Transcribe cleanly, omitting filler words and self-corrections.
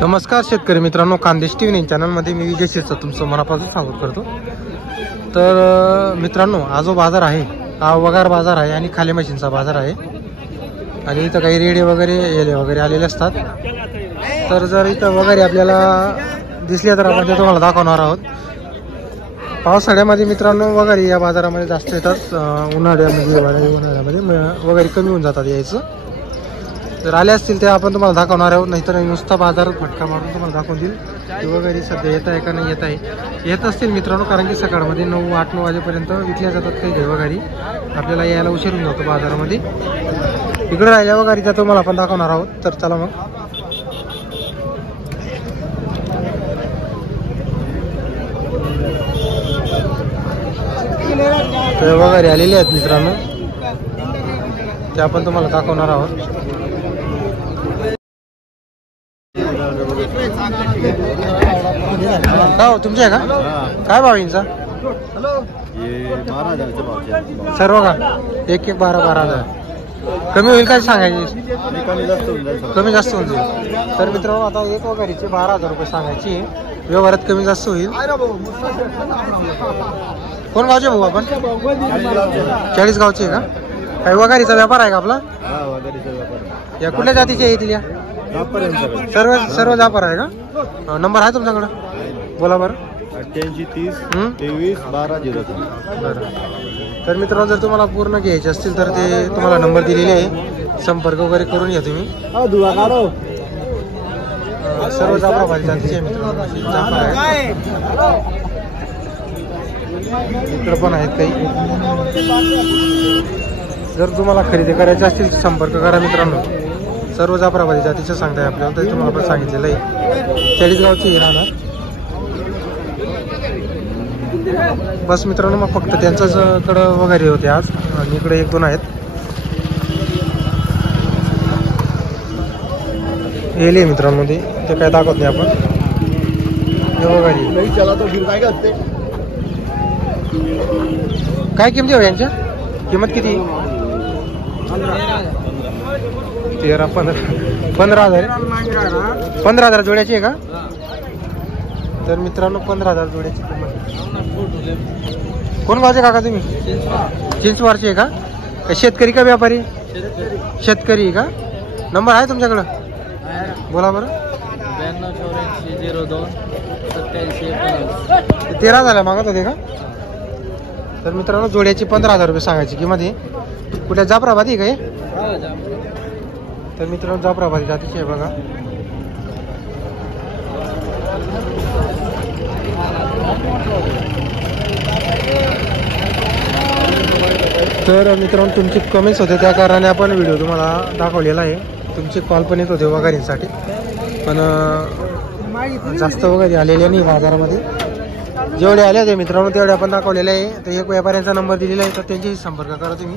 नमस्कार शेतकरी मित्रांनो, खानदेश टीव्ही चॅनलमध्ये मी विजय शिरसा तुमचं मनापासून स्वागत करतो। तर मित्रांनो, हा जो बाजार आहे हा वगार बाजार आहे आणि खाली मशीनचा बाजार आहे आणि इथं काही रेडे वगैरे येले वगैरे आलेले असतात। तर जर इथं वगैरे आपल्याला दिसले तर आपण ते तुम्हाला दाखवणार आहोत। पावसाळ्यामध्ये मित्रांनो वगैरे या बाजारामध्ये जास्त येतात, उन्हाळ्यामध्ये वगैरे कमी होऊन जातात यायचं। जर आले असतील ते आपण तुम्हाला दाखवणार आहोत, नाहीतर नुसता बाजार फटका मारून तुम्हाला दाखवून देईल की वगैरे सध्या येत आहे का नाही येत आहे। येत असतील मित्रांनो, कारण की सकाळमध्ये 8-9 वाजेपर्यंत विकल्या जातात काही वगैरे, आपल्याला यायला उशीर होऊन जातो बाजारामध्ये। इकडे राहिल्या वगैरे त्या तुम्हाला आपण दाखवणार आहोत। तर चला मग ते वगैरे आलेले आहेत मित्रांनो, ते आपण तुम्हाला दाखवणार आहोत। हो तुमचे आहे का? काय भाव यांचा? सर्व का? एक 12,000 कमी होईल काय सांगायची? कमी जास्त होऊन जाईल। तर मित्रांनो, आता एक वगैरेचे 12,000 रुपये सांगायची, व्यवहारात कमी जास्त होईल। कोण गावचे भाऊ आपण? 40 गावचे आहे का? काही वगैरेचा व्यापार आहे का आपला? या कुठल्या जातीच्या येतील या? सर्व व्यापार आहे का? नंबर आहे तुमच्याकडं? बोला बरं। 88-30-23-12-03। बरं। तर मित्रांनो, जर तुम्हाला पूर्ण घ्यायचे असतील तर ते तुम्हाला नंबर दिलेले आहे, संपर्क वगैरे करून या तुम्ही। सर्व जाफराबादी जातीचे मित्रांनो, इकडे पण आहेत काही। जर तुम्हाला खरेदी करायची असतील तर संपर्क करा मित्रांनो। सर्व जाफराबादी जातीचं सांगताय आपल्याला, तर तुम्हाला पण सांगितलेलं आहे। 40 गावची राहणार बस मित्रांनो। मग फक्त त्यांच्याच कडं वगैरे होते आज, आणि इकडे 1-2 आहेत येले मित्रांनो, ते काय दाखवत नाही आपण। हे वगैरे काय किमती हो यांच्या? किंमत किती? 15,000 15,000 जोड्याची आहे का? तर मित्रांनो 15,000 जोड्याची किंमत। कोण गावचे काका तुम्ही? चिंचवाडचे आहे का? शेतकरी का व्यापारी? शेतकरी आहे का? नंबर आहे तुमच्याकडं? बोला बरं। 13,000 मागत होते का? तर मित्रांनो, जोड्याची 15,000 रुपये सांगायची किंमत आहे। कुठल्या जाफराबादी आहे का? तर मित्रांनो, जाफराबादी जातीची आहे बघा। तर मित्रांनो, तुमची कमेंट्स होते त्या कारणाने आपण व्हिडिओ तुम्हाला दाखवलेला आहे। तुमचे कॉल पण येत होते वगैरेंसाठी, पण जास्त वगैरे आलेले नाही बाजारामध्ये। जेवढे आले होते मित्रांनो तेवढे आपण दाखवलेले आहे। तर एक व्यापाऱ्यांचा नंबर दिलेला आहे, तर त्यांच्याशी संपर्क करा तुम्ही।